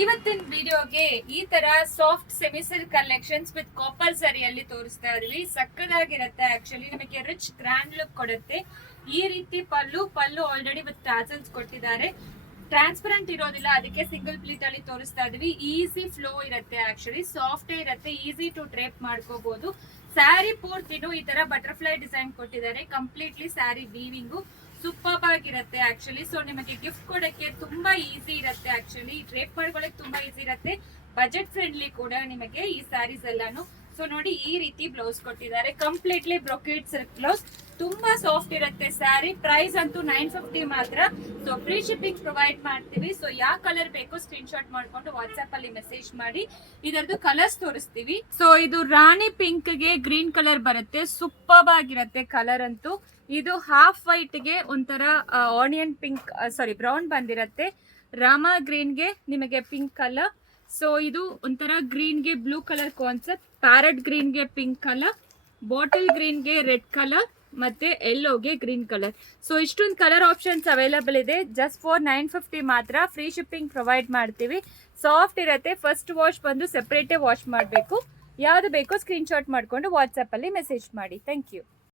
ಇವತ್ತಿನ ವಿಡಿಯೋಗೆ ಈ ತರ soft semi silk collections with copper ಸರಿಯಲ್ಲಿ ತೋರಿಸ್ತಾ ಇದೀವಿ. ಸಕ್ಕದಾಗಿರುತ್ತೆ. ಆಕ್ಚುಲಿ ನಿಮಗೆ ರಿಚ್ ಗ್ರ್ಯಾಂಡ್ ಲುಕ್ ಕೊಡುತ್ತೆ. ಈ ರೀತಿ ಪಲ್ಲು ಆಲ್ರೆಡಿ ವಿತ್ ಟಾಸಲ್ಸ್ ಕೊಟ್ಟಿದ್ದಾರೆ. ಟ್ರಾನ್ಸ್ಪರೆಂಟ್ ಇರೋದಿಲ್ಲ, ಅದಕ್ಕೆ ಸಿಂಗಲ್ ಪ್ಲೀಟ್ ಅಲ್ಲಿ ತೋರಿಸ್ತಾ ಇದೀವಿ. ಈಸಿ ಫ್ಲೋ ಇರುತ್ತೆ, ಆಕ್ಚುಲಿ ಸಾಫ್ಟ್ ಇರುತ್ತೆ, ಈಸಿ ಟು ಡ್ರೇಪ್ ಮಾಡ್ಕೋಬಹುದು. ಸ್ಯಾರಿ ಪೂರ್ತಿನೂ ಈ ತರ ಬಟರ್ಫ್ಲೈ ಡಿಸೈನ್ ಕೊಟ್ಟಿದ್ದಾರೆ. ಕಂಪ್ಲೀಟ್ಲಿ ಸ್ಯಾರಿ ವೀವಿಂಗು ಸೂಪರ್ ಆಗಿರುತ್ತೆ ಆಕ್ಚುಲಿ. ಸೊ ನಿಮಗೆ ಗಿಫ್ಟ್ ಕೊಡಕ್ಕೆ ತುಂಬಾ ಈಸಿ ಇರುತ್ತೆ. ಆಕ್ಚುಲಿ ಡ್ರೇಪ್ ಮಾಡ್ಕೊಳಕ್ ತುಂಬಾ ಈಸಿ ಇರುತ್ತೆ. ಬಜೆಟ್ ಫ್ರೆಂಡ್ಲಿ ಕೂಡ ನಿಮಗೆ ಈ ಸ್ಯಾರೀಸ್ ಎಲ್ಲಾನು. ಸೊ ನೋಡಿ, ಈ ರೀತಿ ಬ್ಲೌಸ್ ಕೊಟ್ಟಿದ್ದಾರೆ. Completely brocade silk blouse. ತುಂಬಾ ಸಾಫ್ಟ್ ಇರುತ್ತೆ ಸ್ಯಾರಿ. ಪ್ರೈಸ್ ಅಂತೂ 950 ಮಾತ್ರ. ಸೊ ಫ್ರೀ ಶಿಪ್ಪಿಂಗ್ ಪ್ರೊವೈಡ್ ಮಾಡ್ತೀವಿ. ಸೊ ಯಾವ ಕಲರ್ ಬೇಕು ಸ್ಕ್ರೀನ್ ಶಾಟ್ ಮಾಡ್ಕೊಂಡು ವಾಟ್ಸ್ಆಪ್ ಅಲ್ಲಿ ಮೆಸೇಜ್ ಮಾಡಿ. ಇದರದ್ದು ಕಲರ್ಸ್ ತೋರಿಸ್ತೀವಿ. ಸೊ ಇದು ರಾಣಿ ಪಿಂಕ್ ಗೆ ಗ್ರೀನ್ ಕಲರ್ ಬರುತ್ತೆ. ಸೂಪರ್ ಆಗಿರುತ್ತೆ ಕಲರ್ ಅಂತೂ. ಇದು ಹಾಫ್ ವೈಟ್ ಗೆ ಒಂಥರ ಆನಿಯನ್ ಪಿಂಕ್ ಬ್ರೌನ್ ಬಂದಿರತ್ತೆ. ರಾಮಾ ಗ್ರೀನ್ ಗೆ ನಿಮಗೆ ಪಿಂಕ್ ಕಲರ್. ಸೊ ಇದು ಒಂಥರ ಗ್ರೀನ್ ಗೆ blue colour concept. Parrot green ಗೆ ಪಿಂಕ್ ಕಲರ್, ಬಾಟಲ್ ಗ್ರೀನ್ ಗೆ ರೆಡ್ ಕಲರ್ ಮತ್ತೆ ಯೆಲ್ಲೋಗೆ ಗ್ರೀನ್ ಕಲರ್. ಸೊ ಇಷ್ಟೊಂದು ಕಲರ್ ಆಪ್ಷನ್ಸ್ ಅವೈಲೇಬಲ್ ಇದೆ. ಜಸ್ಟ್ ಫಾರ್ 950 ಮಾತ್ರ. ಫ್ರೀ ಶಿಪ್ಪಿಂಗ್ ಪ್ರೊವೈಡ್ ಮಾಡ್ತೀವಿ. ಸಾಫ್ಟ್ ಇರುತ್ತೆ. ಫಸ್ಟ್ ವಾಶ್ ಬಂದು ಸೆಪರೇಟೇ ವಾಶ್ ಮಾಡಬೇಕು. ಯಾವ್ದು ಬೇಕೋ ಸ್ಕ್ರೀನ್ ಶಾಟ್ ಮಾಡ್ಕೊಂಡು ವಾಟ್ಸ್ಆಪ್ ಅಲ್ಲಿ ಮೆಸೇಜ್ ಮಾಡಿ. Thank you.